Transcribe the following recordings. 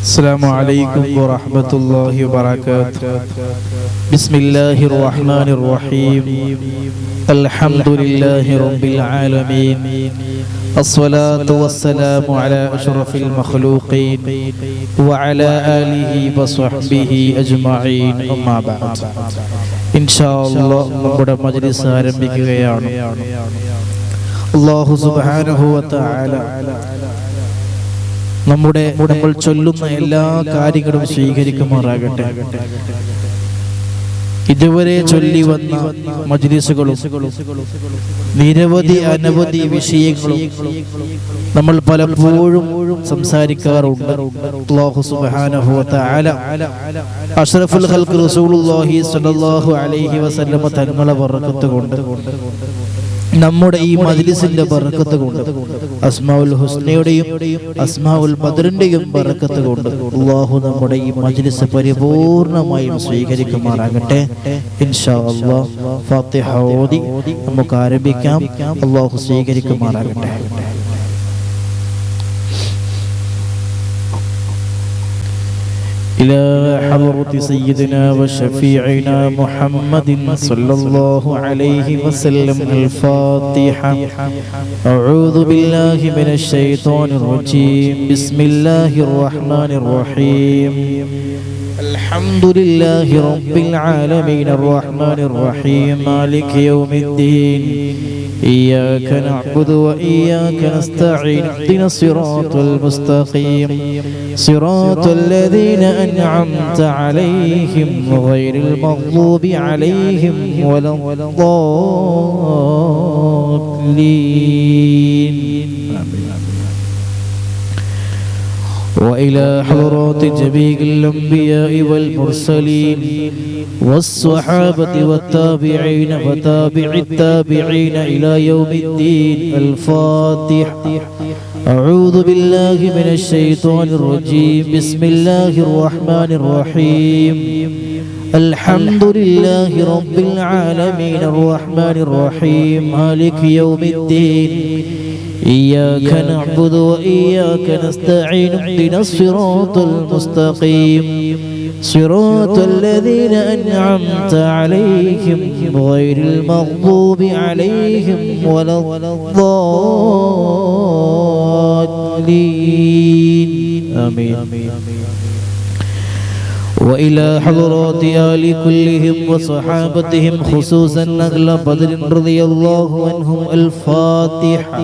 السلام عليكم ورحمة الله وبركاته. بسم الله الرحمن الرحيم. الحمد لله رب العالمين. الصلاة والسلام على أشرف المخلوقين وعلى آله وصحبه أجمعين. أما بعد. إن شاء الله നമ്മുടെ മജ്‌ലിസ് ആരംഭിക്കുകയാണ്. അല്ലാഹു സുബ്ഹാനഹു വ തആല നമ്മൾ ചൊല്ലുന്ന എല്ലാ കാര്യങ്ങളും സ്വീകരിക്കുമാറാകട്ടെ. ഇതുവരെ ചൊല്ലി വന്ന മജ്‌ലിസുകളും നിരവധി അനവധി വിഷയങ്ങളും നമ്മൾ പലപ്പോഴും സംസാരിക്കാറുണ്ട്. അല്ലാഹു സുബ്ഹാനഹു വ തആല അഷ്റഫുൽ ഖൽഖ് റസൂലുള്ളാഹി സ്വല്ലല്ലാഹു അലൈഹി വസല്ലമ തങ്ങളെ ബറക്കത്ത് കൊണ്ട്, നമ്മുടെ ഈ മജ്‌ലിസിന്റെ ബറക്കത്ത് കൊണ്ട്, അസ്മാഉൽ ഹുസ്നയുടെയും അസ്മാഉൽ ബദറിന്റെയും ബറക്കത്ത് കൊണ്ട് അല്ലാഹു നമ്മുടെ ഈ മജ്‌ലിസ് പരിപൂർണമായും സ്വീകരിക്കുമാറാകട്ടെ. ഇൻഷാ അല്ലാഹ് ഫാത്തിഹ ഓതി നമുക്ക് ആരംഭിക്കാം. അല്ലാഹു സ്വീകരിക്കുമാറാകട്ടെ. إلى حضرة سيدنا وشفيعنا محمد صلى الله عليه وسلم الفاتحة. أعوذ بالله من الشيطان الرجيم. بسم الله الرحمن الرحيم. الحمد لله رب العالمين الرحمن الرحيم مالك يوم الدين. إياك نعبد وإياك نستعين. اهدنا الصراط المستقيم صراط الذين أنعمت عليهم غير المغضوب عليهم ولا الضالين. وإلى حضرات جميع الأنبياء والمرسلين والصحابة والتابعين وتابع التابعين إلى يوم الدين. الفاتحة. أعوذ بالله من الشيطان الرجيم. بسم الله الرحمن الرحيم. الحمد لله رب العالمين الرحمن الرحيم مالك يوم الدين. إياك نعبد وإياك نستعين. اهدنا الصراط المستقيم صراط الذين أنعمت عليهم غير المغضوب عليهم ولا الضالين. آمين. وإلى حضرات آل كلهم وصحابتهم خصوصا أهل بدر رضي الله عنهم. الفاتحة.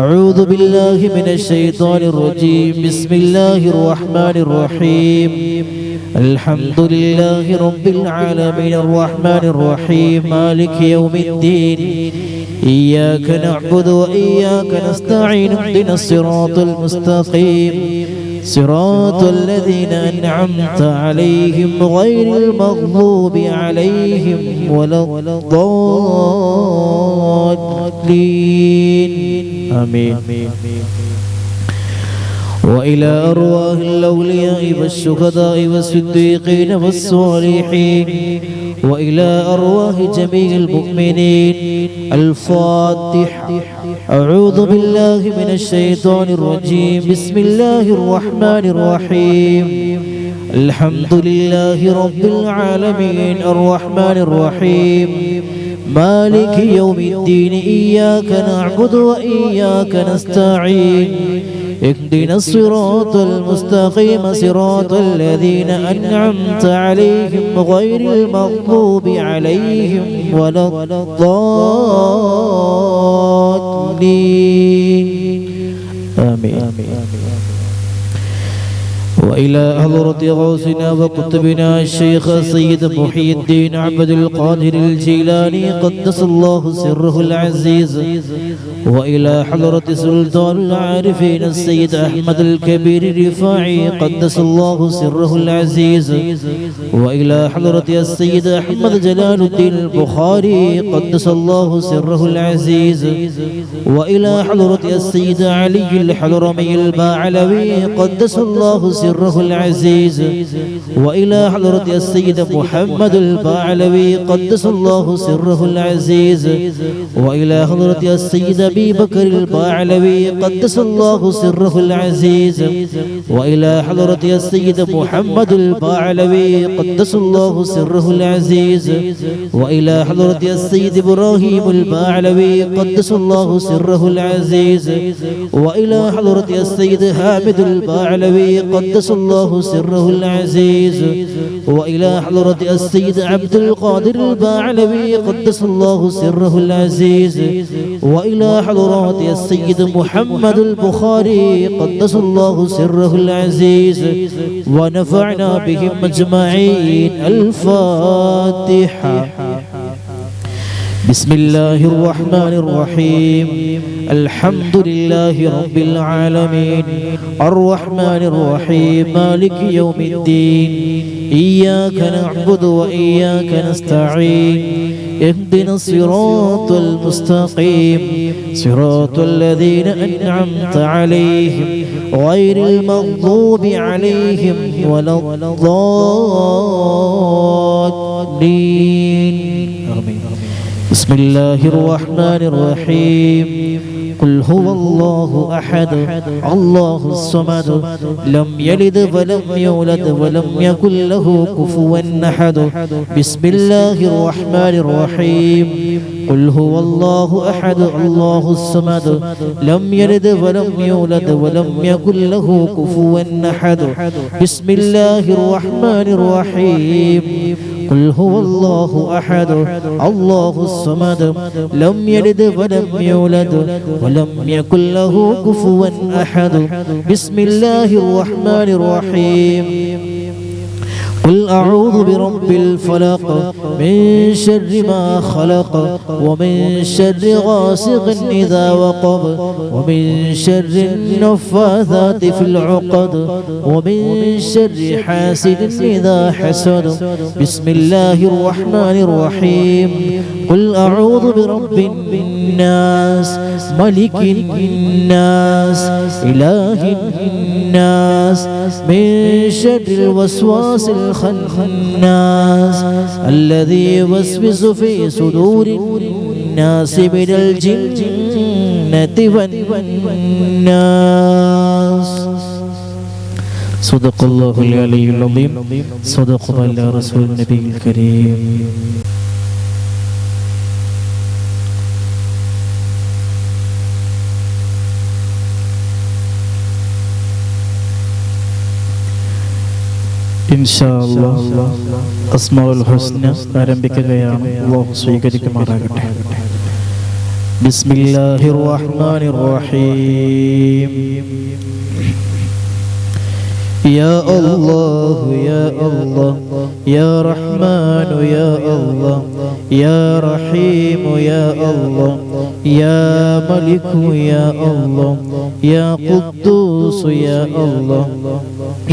أعوذ بالله من الشيطان الرجيم. بسم الله الرحمن الرحيم. الحمد لله رب العالمين الرحمن الرحيم مالك يوم الدين. إياك نعبد وإياك نستعين. اهدنا الصراط المستقيم صراط الذين أنعمت عليهم غير المغضوب عليهم ولا الضالين. آمين. وإلى أرواح الأولياء والشهداء والصديقين والصالحين وإلى أرواح جميع المؤمنين. الفاتحة. أعوذ بالله من الشيطان الرجيم. بسم الله الرحمن الرحيم. الحمد لله رب العالمين الرحمن الرحيم مالك يوم الدين. إياك نعبد وإياك نستعين. اهدنا الصراط المستقيم صراط الذين أنعمت عليهم غير المغضوب عليهم ولا الضالين. آمين. وإلى حضرة غوثنا وقطبنا الشيخ سيد محي الدين عبد القادر الجيلاني قدس الله سره العزيز. وإلى حضرة سلطان العارفين السيد أحمد الكبير الرفاعي قدس الله سره العزيز. وإلى حضرة السيد أحمد جلال الدين البخاري قدس الله سره العزيز. وإلى حضرة السيد علي الحضرمي الباعلوي قدس الله سره العزيز وإلى حضرة السيد محمد البعلوي قدس الله سره العزيز وإلى حضرة السيد أبي بكر البعلوي قدس الله سره العزيز وإلى حضرة السيد محمد البعلوي قدس الله سره العزيز وإلى حضرة السيد إبراهيم البعلوي قدس الله سره العزيز وإلى حضرة السيد حامد البعلوي قدس الله سره العزيز وإلى حضرة السيد عبد القادر البعلوي قدس الله سره العزيز وإلى حضرات السيد محمد البخاري قدس الله سره العزيز ونفعنا بهم أجمعين. الفاتحة. بسم الله الرحمن الرحيم. الحمد لله رب العالمين الرحمن الرحيم مالك يوم الدين إياك نعبد وإياك نستعين اهدنا الصراط المستقيم صراط الذين أنعمت عليهم غير المغضوب عليهم ولا الضالين. بسم الله الرحمن الرحيم. قل هو الله أحد الله الصمد لم يلد ولم يولد ولم يكن له كفوا أحد. بسم الله الرحمن الرحيم. قل هو الله أحد الله الصمد لم يلد ولم يولد ولم يكن له كفوا أحد. بسم الله الرحمن الرحيم. قل هو الله أحد الله الصمد لم يلد ولم يولد ولم يكن له كفوا أحد. بسم الله الرحمن الرحيم. قل أعوذ برب الفلق من شر ما خلق ومن شر غاسق إذا وقب ومن شر النفاثات في العقد ومن شر حاسد إذا حسد. بسم الله الرحمن الرحيم. قل أعوذ برب الناس ملك الناس إله الناس من شر الوسواس الخناس الذي يوسوس في صدور الناس من الجنة والناس. صدق الله العلي العظيم. صدق الله رسول النبي الكريم. ഇൻഷാഅല്ലാഹ് അസ്മാഉൽ ഹുസ്ന ആരംഭിക്കുകയാണ്. അല്ലാഹു സ്വീകരിക്കുമാറാകട്ടെ. ബിസ്മില്ലാഹിർ റഹ്മാനിർ റഹീം. يا الله يا الله يا رحمن يا الله يا رحيم يا الله يا ملك يا الله يا قدوس يا الله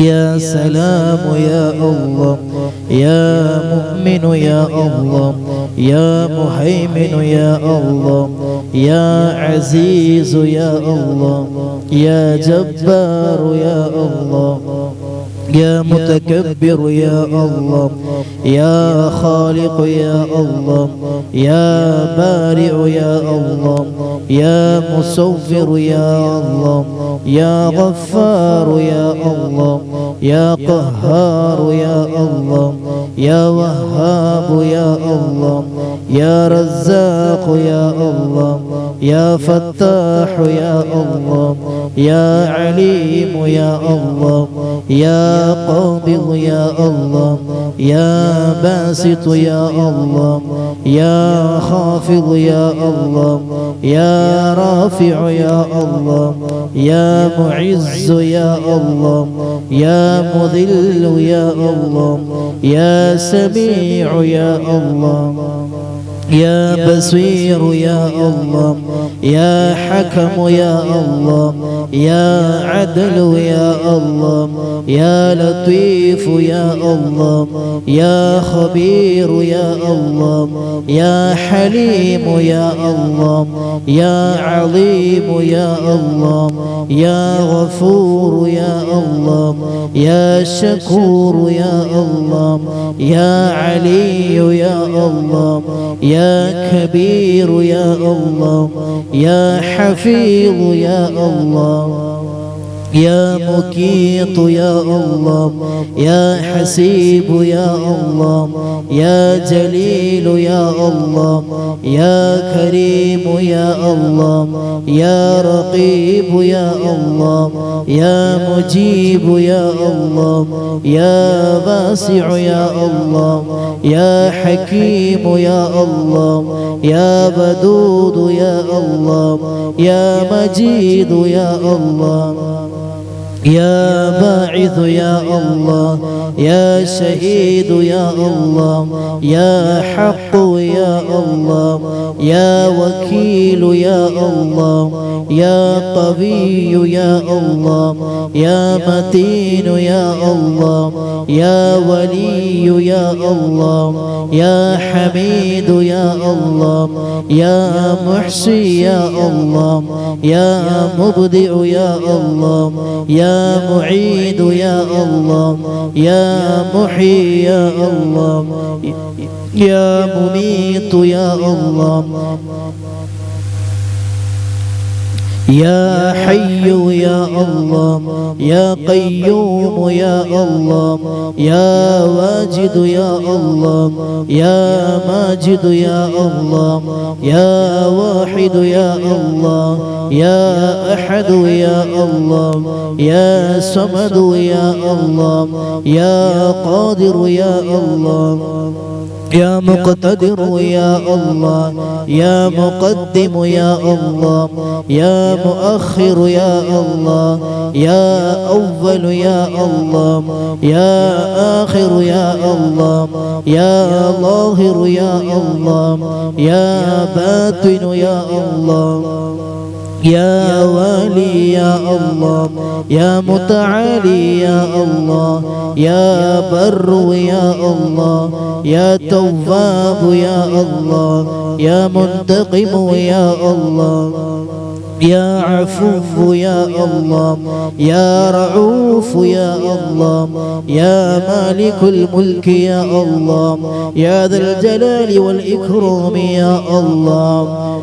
يا سلام يا الله يا مؤمن يا الله يا مهيمن يا الله يا عزيز يا الله يا جبار يا الله يا متكبر يا الله يا خالق يا الله يا بارئ يا الله يا مصور يا الله يا غفار يا الله يا قهار يا الله يا وهاب يا الله يا رزاق يا الله يا فتاح يا الله يا عليم يا الله يا قابض يا الله يا باسط يا الله يا خافض يا الله يا رافع يا الله يا معز يا الله يا مذل يا الله يا سميع يا الله يا بصير يا الله يا حكم يا الله يا عدل يا الله يا لطيف يا الله يا خبير يا الله يا حليم يا الله يا عظيم يا الله يا غفور يا الله الله يا شكور يا الله يا علي يا الله يا كبير يا الله يا حفيظ يا الله يا مقيت يا الله يا حسيب يا الله يا جليل يا الله يا كريم يا الله يا رقيب يا الله يا مجيب يا الله يا واسع يا الله يا حكيم يا الله يا ودود يا الله يا مجيد يا الله يا باعث يا الله يا شهيد يا الله يا حق يا الله يا وكيل يا الله يا قوي يا الله يا متين يا الله يا ولي يا الله يا حميد يا الله يا محصي يا الله يا مبدئ يا الله يا معيد يا الله يا محيي يا الله يا مميت يا الله يا حي يا الله يا قيوم يا الله يا واجد يا الله يا ماجد يا الله يا واحد يا الله يا أحد يا الله يا صمد يا الله يا قادر يا الله يا مقتدر يا الله يا مقدم يا الله يا مؤخر يا الله يا أول يا الله يا آخر يا الله يا ظاهر يا الله يا باطن يا الله يا والي يا الله يا متعالي يا الله يا بر يا الله يا تواب يا الله يا منتقم يا الله يا عفو يا الله يا رعوف يا الله يا مالك الملك يا الله يا ذا الجلال والإكرام يا الله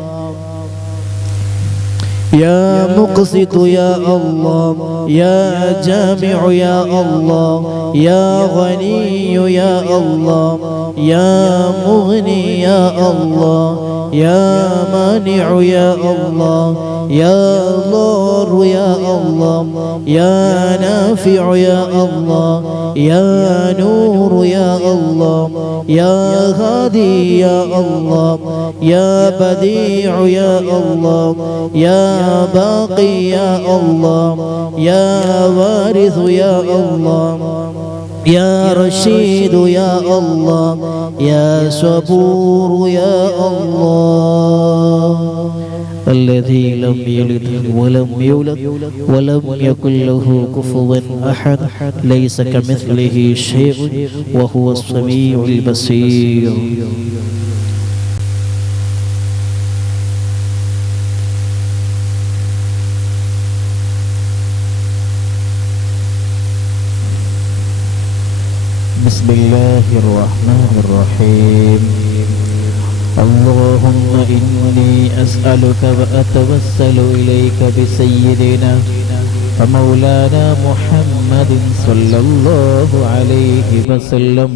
يا مقسط يا الله يا جامع يا الله يا غني يا الله يا مغني يا الله يا مانع يا الله يا ضار يا الله يا نافع يا الله يا نور يا الله يا هادي يا الله يا بديع يا الله يا باقي يا الله يا وارث يا الله يا رشيد يا الله يا صبور يا الله الذي لم يلد ولم يولد ولم يكن له كفوا أحد ليس كمثله شيء وهو السميع البصير. بسم الله الرحمن الرحيم. اللهم إني أسألك وأتوسل إليك بسيدنا ومولانا محمد صلى الله عليه وسلم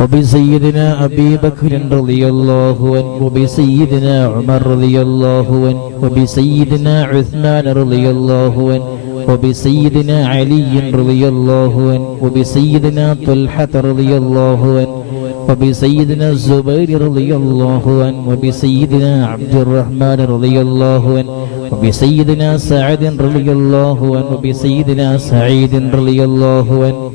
وبسيدنا أبي بكر رضي الله عنه وبسيدنا عمر رضي الله عنه وبسيدنا عثمان رضي الله عنه وبسيدنا علي رضي الله عنه وبسيدنا طلحة رضي الله عنه وبسيدنا الزبير رضي الله عنه وبسيدنا عبد الرحمن رضي الله عنه وبسيدنا سعد رضي الله عنه وبسيدنا سعيد رضي الله عنه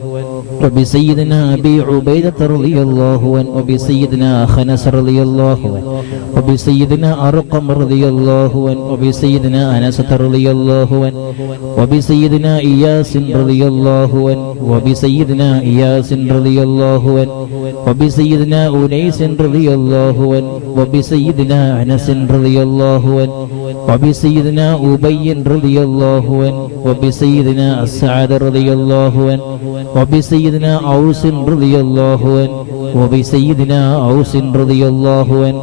وبسيدنا أبي عبيدة رضي الله عنه وبسيدنا خنس رضي الله عنه وبسيدنا أرقم رضي الله عنه وبسيدنا أنس رضي الله عنه وبسيدنا إياس رضي الله عنه وبسيدنا إياس رضي الله عنه وبسيدنا أنيس رضي الله عنه وبسيدنا أنس رضي الله عنه وبسيدنا أبي رضي الله عنه وبسيدنا أسعد رضي الله عنه وبسيدنا أوس رضي الله عنه وبسيدنا أوس رضي الله عنه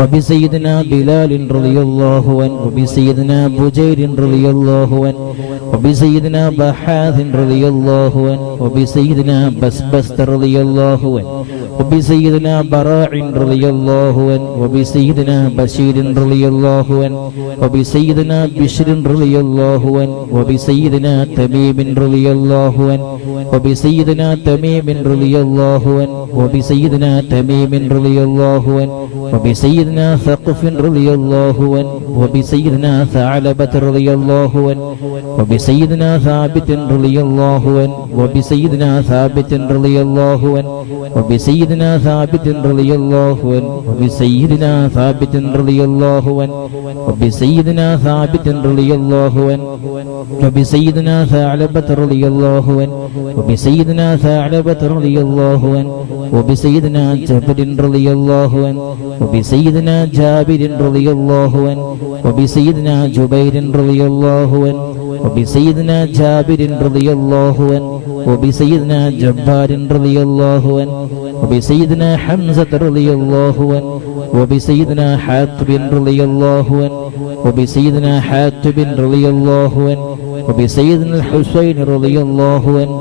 وبسيدنا بلال رضي الله عنه وبسيدنا بجير رضي الله عنه وبسيدنا بحاث رضي الله عنه وبسيدنا بسبست رضي الله عنه وبسيدنا براع رضي الله عنه وبسيدنا بشير رضي الله عنه وبسيدنا بشر رضي الله عنه وبسيدنا تميم رضي الله عنه وبسيدنا تميم رضي الله عنه وبسيدنا تميم رضي الله عنه وبسيدنا ثقف رضي الله عنه وبسيدنا ثعلبة رضي الله عنه وبسيدنا ثابت رضي الله عنه وبسيدنا ثابت رضي الله عنه وبسيدنا ثابت رضي الله عنه وبسيدنا ثابت رضي الله عنه وبسيدنا ثابت رضي الله عنه وبسيدنا ثعلبة رضي الله عنه وبسيدنا ثعلبة رضي الله عنه وبسيدنا جابر رضي الله عنه وبسيدنا جابر رضي الله عنه وبسيدنا جبير رضي الله عنه وبسيدنا جابر رضي الله عنه وبسيدنا جبار رضي الله عنه وبسيدنا حمزة رضي الله عنه وبسيدنا حاتب رضي الله عنه وبسيدنا حاتب رضي الله عنه وبسيدنا الحسين رضي الله عنه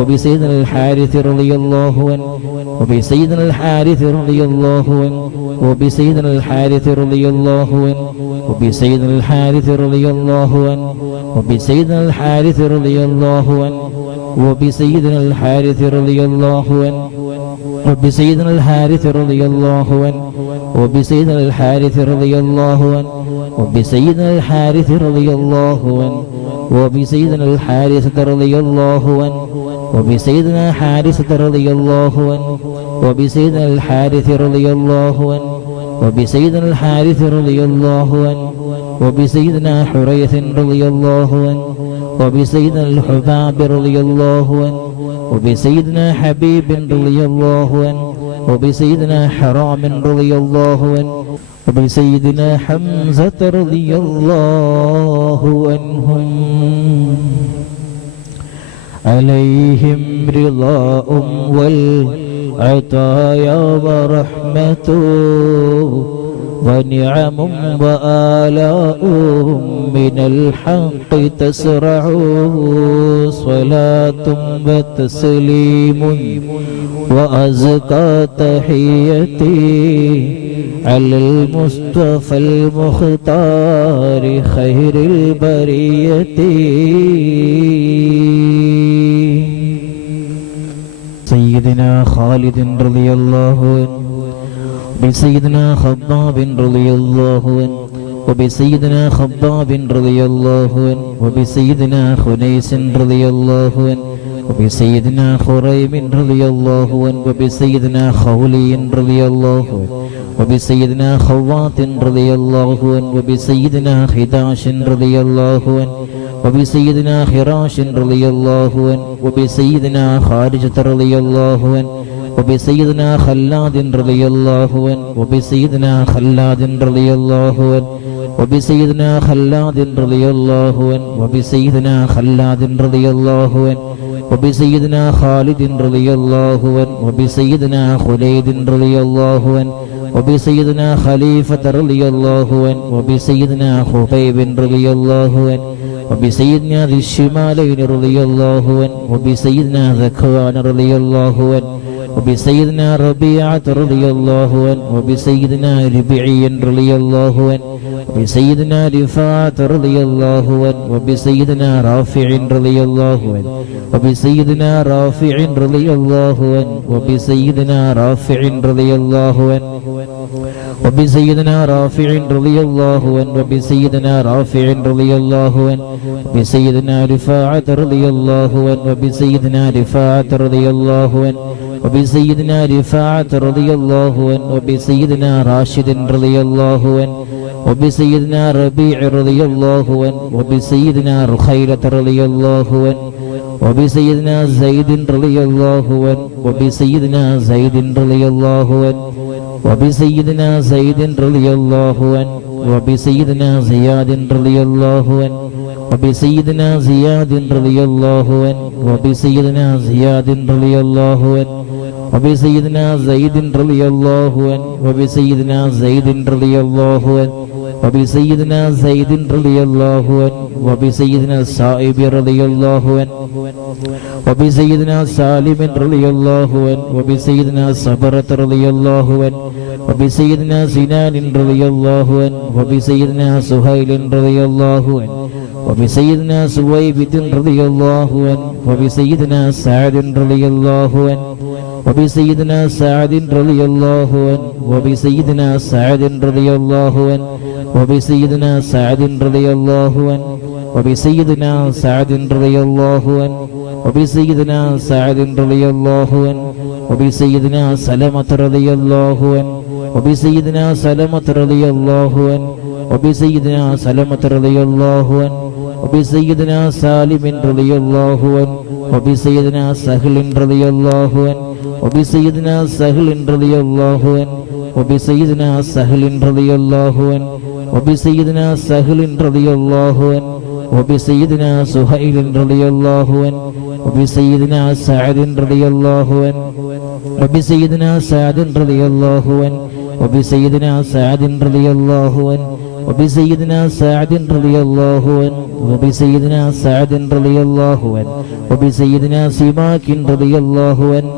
وبسيدنا الحارث رضي الله عنه وبسيدنا الحارث رضي الله عنه وبسيدنا الحارث رضي الله عنه وبسيدنا الحارث رضي الله عنه وبسيدنا الحارث رضي الله عنه وبسيدنا الحارث رضي الله عنه وبسيدنا الحارث رضي الله عنه وبسيدنا الحارث رضي الله عنه وبسيدنا الحارث رضي الله عنه وبسيدنا الحارث رضي الله عنه وبسيدنا حارثة رضي الله عنه وبسيدنا الحارث رضي الله عنه وبسيدنا الحارث رضي الله عنه وبسيدنا حريث رضي الله عنه وبسيدنا الحباب رضي الله عنه وبسيدنا حبيب رضي الله عنه وبسيدنا حرام رضي الله عنه وبسيدنا حمزة رضي الله عنهم عليهم رضاء والعطايا ورحمة ونعم وآلاء من الحق تسرع صلاة وتسليم وأزكى تحيتي على المصطفى المختار خير البرية سيدنا خالد رضي الله عنه وبسيدنا خباب رضي الله عنه وبسيدنا خباب رضي الله عنه وبسيدنا خنيس رضي الله عنه وبسيدنا خريم رضي الله عنه وبسيدنا خولي رضي الله عنه وبسيدنا خوات رضي الله عنه وبسيدنا خداش رضي الله عنه وبسيدنا خراش رضي الله عنه وبسيدنا خارجة رضي الله عنه وبسيدنا خلاد رضي الله عنه وبسيدنا خلاد رضي الله عنه وبسيدنا خلاد رضي الله عنه وبسيدنا خلاد رضي الله عنه وبسيدنا خالد رضي الله عنه وبسيدنا خليد رضي الله عنه وبسيدنا خليفة رضي الله عنه وبسيدنا خبيب رضي الله عنه وبسيدنا ذي الشمالين رضي الله عنه وبسيدنا ذكوان رضي الله عنه وبسيدنا ربيعة رضي الله عنه وبسيدنا ربيعي رضي الله عنه وبسيدنا رفاعة رضي الله عنه وبسيدنا رافع رضي الله عنه وبسيدنا رافع رضي الله عنه وبسيدنا رافع رضي الله عنه وبسيدنا رافع رضي الله عنه وبسيدنا رافع رضي الله عنه وبسيدنا رفاعة رضي الله عنه وبسيدنا رفاعة رضي الله عنه وبسيدنا رفاعة رضي الله عنه وبسيدنا راشد رضي الله عنه وبسيدنا ربيع رضي الله عنه وبسيدنا رخيلة رضي الله عنه وبسيدنا زيد رضي الله عنه وبسيدنا زيد رضي الله عنه وبسيدنا زيد رضي الله عنه وبسيدنا زياد رضي الله عنه وبسيدنا زياد رضي الله عنه وبسيدنا زياد رضي الله عنه وبسيدنا زيد رضي الله عنه وبسيدنا زيد رضي الله عنه وبسيدنا زيد رضي الله عنه وبسيدنا الصائب رضي الله عنه وبسيدنا سالم رضي الله عنه وبسيدنا صبرة رضي الله عنه وبسيدنا سنان رضي الله عنه وبسيدنا سهيل رضي الله عنه وبسيدنا سويبة رضي الله عنه وبسيدنا سعد رضي الله عنه وبسيدنا سعد رضي الله عنه وبسيدنا سعد رضي الله عنه وبسيدنا سعد رضي الله عنه وبسيدنا سعد رضي الله عنه وبسيدنا سعد رضي الله عنه وبسيدنا سلمة رضي الله عنه وبسيدنا سلمة رضي الله عنه وبسيدنا سلمة رضي الله عنه وبسيدنا سالم رضي الله عنه وبسيدنا سهل رضي الله عنه وبسيدنا سهل رضي الله عنه وبسيدنا سهل رضي الله عنه وبسيدنا سهل رضي الله عنه وبسيدنا سهيل رضي الله عنه وبسيدنا سعد رضي الله عنه وبسيدنا سعد رضي الله عنه وبسيدنا سعد رضي الله عنه وبسيدنا سعد رضي الله عنه وبسيدنا سعد رضي الله عنه وبسيدنا سماك رضي الله عنه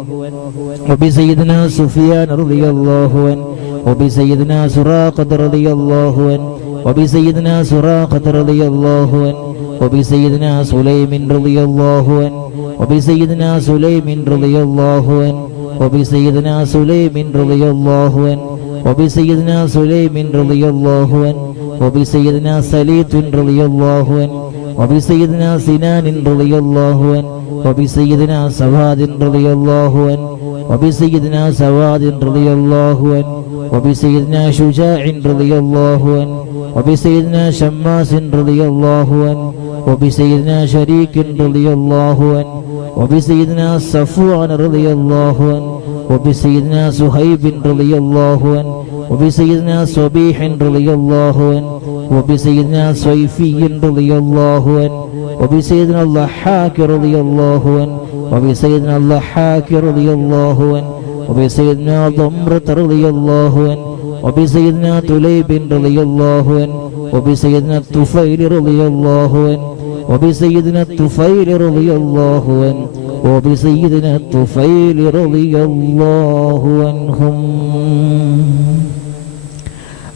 وبسيدنا سفيان رضي الله عنه وبسيدنا سراقة رضي الله عنه وبسيدنا سراقة رضي الله عنه وبسيدنا سليم رضي الله عنه وبسيدنا سليم رضي الله عنه وبسيدنا سليم رضي الله عنه وبسيدنا سليم رضي الله عنه وبسيدنا سليط رضي الله عنه وبسيدنا سنان رضي الله عنه وبسيدنا سواد رضي الله عنه وبسيدنا سواد رضي الله عنه وبسيدنا شجاع رضي الله عنه وبسيدنا شماس رضي الله عنه وبسيدنا شريك رضي الله عنه وبسيدنا صفوان رضي الله عنه وبسيدنا سهيب رضي الله عنه وبسيدنا صبيح رضي الله عنه وبسيدنا صيفي رضي الله عنه وبسيدنا الضحاك رضي الله عنه وبسيدنا الضحاك رضي الله عنه وبسيدنا ضمرة رضي الله عنه وبسيدنا تليب رضي الله عنه وبسيدنا الطفيل رضي الله عنه وبسيدنا الطفيل رضي الله عنه وبسيدنا الطفيل رضي الله عنهم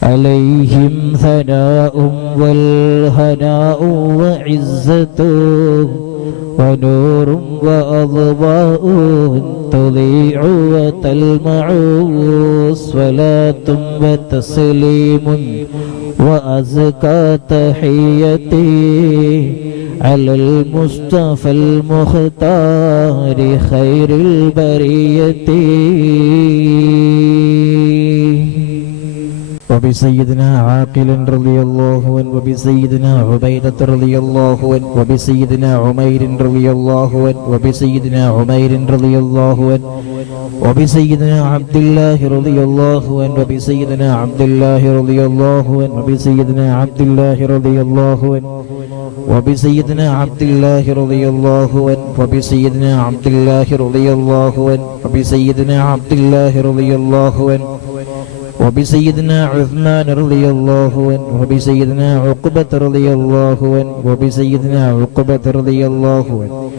عليهم ثناء والهناء وعزة ونور وأضواء تضيع وتلمع صلاة وتسليم وأزكى تحيتي على المصطفى المختار خير البرية وبسيدنا عاقل رضي الله عنه وبسيدنا عبيدة رضي الله عنه وبسيدنا عمير رضي الله عنه وبسيدنا عمير رضي الله عنه وبسيدنا عبد الله رضي الله عنه وبسيدنا عبد الله رضي الله عنه وبسيدنا عبد الله رضي الله عنه وبسيدنا عبد الله رضي الله عنه وبسيدنا عبد الله رضي الله عنه وبسيدنا عبد الله رضي الله عنه وبسيدنا عثمان رضي الله عنه وبسيدنا عقبة رضي الله عنه وبسيدنا عقبة رضي الله عنه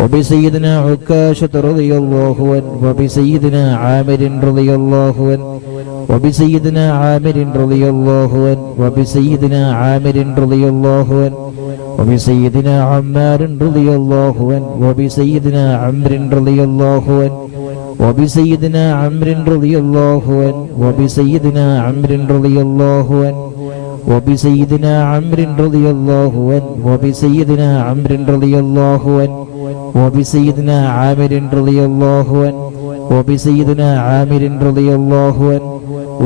وبسيدنا عكاشة رضي الله عنه وبسيدنا عامر رضي الله عنه وبسيدنا عامر رضي الله عنه وبسيدنا عامر رضي الله عنه وبسيدنا عمار رضي الله عنه وبسيدنا عمرو رضي الله عنه وبسيدنا عمرو رضي الله عنه وبسيدنا عمرو رضي الله عنه وبسيدنا عمرو رضي الله عنه وبسيدنا عمرو رضي الله عنه وبسيدنا عامر رضي الله عنه وبسيدنا عامر رضي الله عنه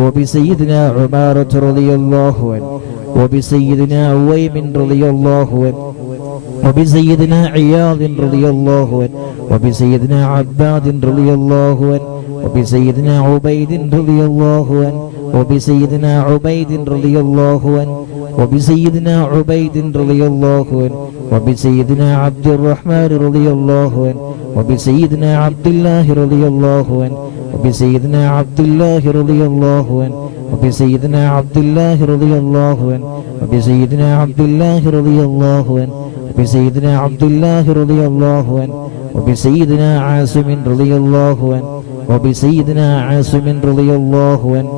وبسيدنا عمارة رضي الله عنه وبسيدنا عويم رضي الله عنه وبسيدنا عياض رضي الله عنه وبسيدنا عباد رضي الله عنه وبسيدنا عبيد رضي الله عنه وبسيدنا عبيد رضي الله عنه وبسيدنا عبيد رضي الله عنه وبسيدنا عبد الرحمن رضي الله عنه وبسيدنا عبد الله رضي الله عنه وبسيدنا عبد الله رضي الله عنه وبسيدنا عبد الله رضي الله عنه وبسيدنا عبد الله رضي الله عنه وبسيدنا عبد الله رضي الله عنه وبسيدنا عاصم رضي الله عنه وبسيدنا عاصم رضي الله عنه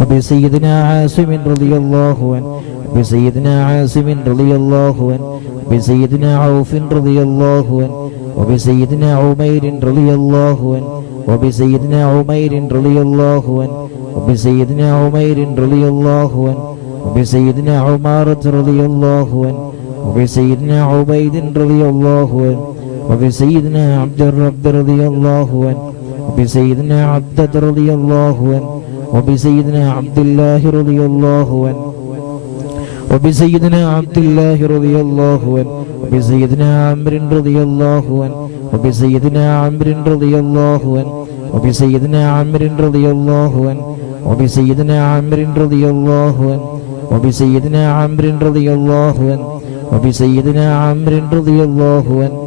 وبسيدنا عاصم رضي الله عنه وبسيدنا عاصم رضي الله عنه وبسيدنا عوف رضي الله عنه وبسيدنا عمير رضي الله عنه وبسيدنا عمير رضي الله عنه وبسيدنا عمير رضي الله عنه وبسيدنا عمارة رضي الله عنه وبسيدنا عبيد رضي الله عنه وبسيدنا عبد الرب رضي الله عنه وبسيدنا عبدة رضي الله عنه وبسيدنا عبد الله رضي الله عنه وبسيدنا عبد الله رضي الله عنه وبسيدنا عمرو رضي الله عنه وبسيدنا عمرو رضي الله عنه وبسيدنا عمرو رضي الله عنه وبسيدنا عمرو رضي الله عنه وبسيدنا عمرو رضي الله عنه وبسيدنا عمرو رضي الله عنه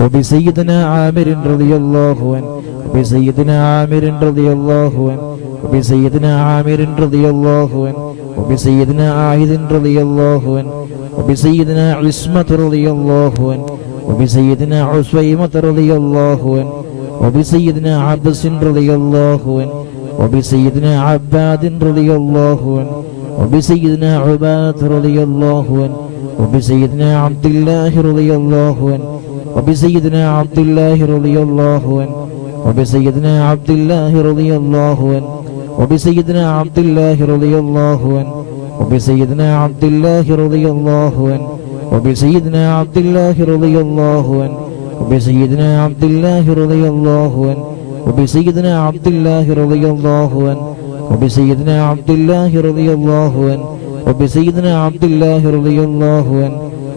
وبسيدنا عامر رضي الله عنه وبسيدنا عامر رضي الله عنه وبسيدنا عامر رضي الله عنه وبسيدنا عاهد رضي الله عنه وبسيدنا عصمة رضي الله عنه وبسيدنا عصيمة رضي الله عنه وبسيدنا عبس رضي الله عنه وبسيدنا عباد رضي الله عنه وبسيدنا عباد رضي الله عنه وبسيدنا عبد الله رضي الله عنه وبسيدنا عبد الله رضي الله عنه وبسيدنا عبد الله رضي الله عنه وبسيدنا عبد الله رضي الله عنه وبسيدنا عبد الله رضي الله عنه وبسيدنا عبد الله رضي الله عنه وبسيدنا عبد الله رضي الله عنه وبسيدنا عبد الله رضي الله عنه وبسيدنا عبد الله رضي الله عنه وبسيدنا عبد الله رضي الله عنه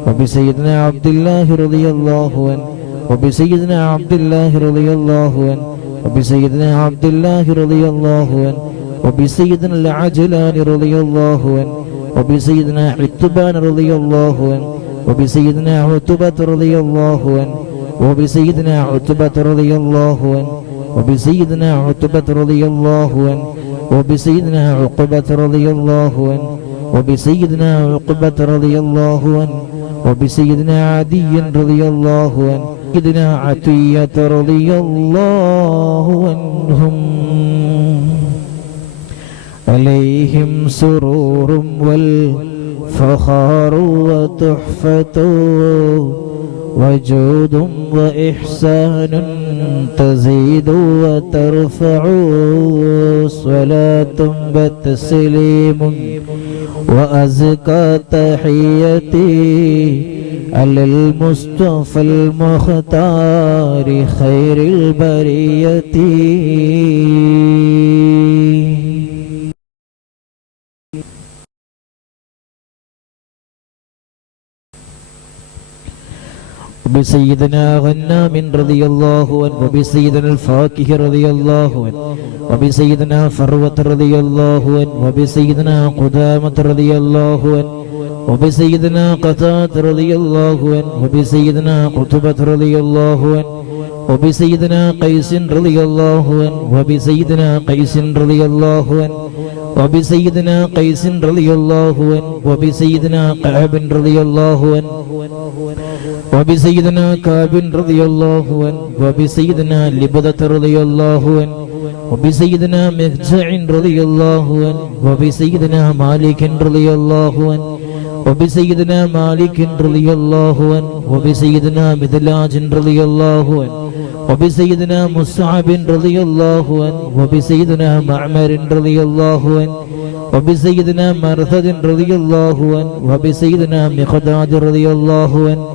وبسيدنا عبد الله رضي الله عنه وبسيدنا عبد الله رضي الله عنه وبسيدنا عبد الله رضي الله عنه وبسيدنا العجلان رضي الله عنه وبسيدنا عتبان رضي الله عنه وبسيدنا عتبة رضي الله عنه وبسيدنا عتبة رضي الله عنه وبسيدنا عتبة رضي الله عنه وبسيدنا عقبة رضي الله عنه وبسيدنا عقبة رضي الله عنه وبسيدنا عدي رضي الله عنه وبسيدنا عتية رضي الله عنهم عليهم سرور والفخار وتحفة وجود وإحسان تزيد وترفع صلاة وتسليم وأزكى تحيتي على المصطفى المختار خير البرية. وبسيدنا غنام رضي الله عنه وبسيدنا الفاكه رضي الله عنه وبسيدنا فروة رضي الله عنه وبسيدنا قدامة رضي الله عنه وبسيدنا قتادة رضي الله عنه وبسيدنا قتبة رضي الله عنه وبسيدنا قيس رضي الله عنه وبسيدنا قيس رضي الله عنه وبسيدنا قيس رضي الله عنه وبسيدنا كعب رضي الله عنه وبسيدنا كعب رضي الله عنه وبسيدنا لبدة رضي الله عنه وبسيدنا مفزع رضي الله عنه وبسيدنا مالك رضي الله عنه وبسيدنا مالك رضي الله عنه وبسيدنا مدلاج رضي الله عنه وبسيدنا مصعب رضي الله عنه وبسيدنا معمر رضي الله عنه وبسيدنا مرثد رضي الله عنه وبسيدنا مقداد رضي الله عنه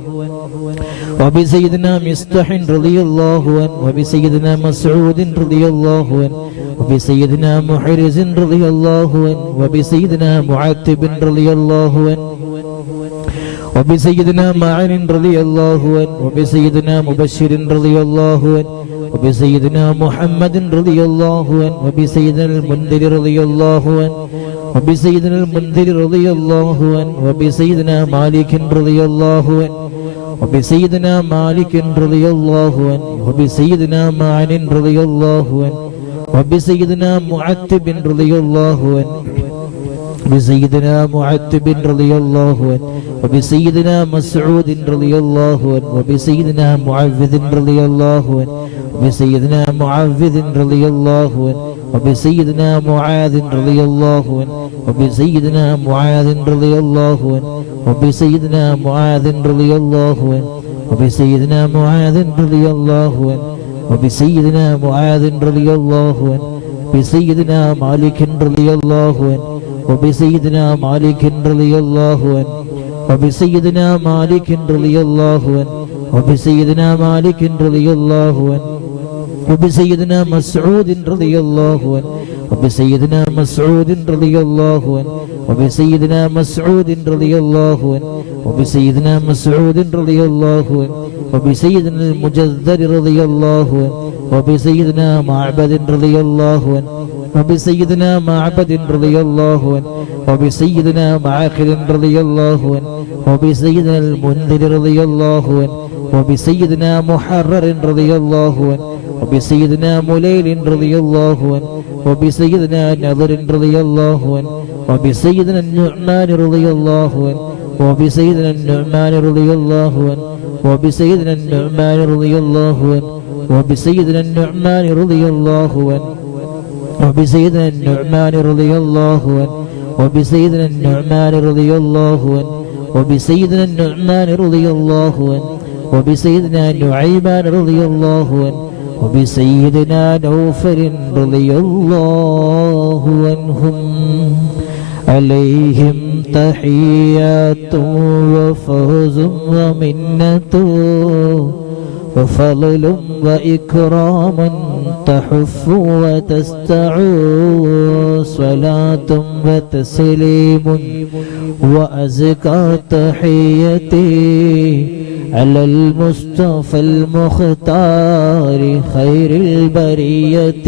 وبسيدنا مستح رضي الله عنه وبسيدنا مسعود رضي الله عنه وبسيدنا محرز رضي الله عنه وبسيدنا معتب رضي الله عنه وبسيدنا معن رضي الله عنه وبسيدنا مبشر رضي الله عنه وبسيدنا محمد رضي الله عنه وبسيدنا المنذر رضي الله عنه وبسيدنا المنذر رضي الله عنه وبسيدنا مالك رضي الله عنه وبسيدنا مالك رضي الله عنه وبسيدنا معن رضي الله عنه وبسيدنا معتب رضي الله عنه وبسيدنا معتب رضي الله عنه وبسيدنا مسعود رضي الله عنه وبسيدنا معوذ رضي الله عنه وبسيدنا معوذ رضي الله عنه وبسيدنا معاذ رضي الله عنه وبسيدنا معاذ رضي الله عنه وبسيدنا معاذ رضي الله عنه وبسيدنا معاذ رضي الله عنه وبسيدنا معاذ رضي الله عنه بسيدنا مالك رضي الله عنه وبسيدنا مالك رضي الله عنه وبسيدنا مالك رضي الله عنه وبسيدنا مالك رضي الله عنه وبسيدنا مسعود رضي الله عنه وبسيدنا مسعود رضي الله عنه وبسيدنا مسعود رضي الله عنه وبسيدنا مسعود رضي الله عنه وبسيدنا المجذر رضي الله عنه وبسيدنا معبد رضي الله عنه وبسيدنا معبد رضي الله عنه وبسيدنا معقل رضي الله عنه وبسيدنا المنذر رضي الله عنه وبسيدنا محرر رضي الله عنه وبسيدنا مليل رضي الله عنه وبسيدنا نضر رضي الله عنه وبسيدنا النعمان رضي الله عنه وبسيدنا النعمان رضي الله عنه وبسيدنا النعمان رضي الله عنه وبسيدنا النعمان رضي الله عنه وبسيدنا النعمان رضي الله عنه وبسيدنا النعمان رضي الله عنه وبسيدنا النعمان رضي الله عنه وبسيدنا نعيمان رضي الله عنه وبسيدنا نوفل رضي الله عنهم عليهم تحيات وفوز ومنة وفضل وإكرام تحف وتستعو صلاة وتسليم وأزكى تحيتي على المصطفى المختار خير البرية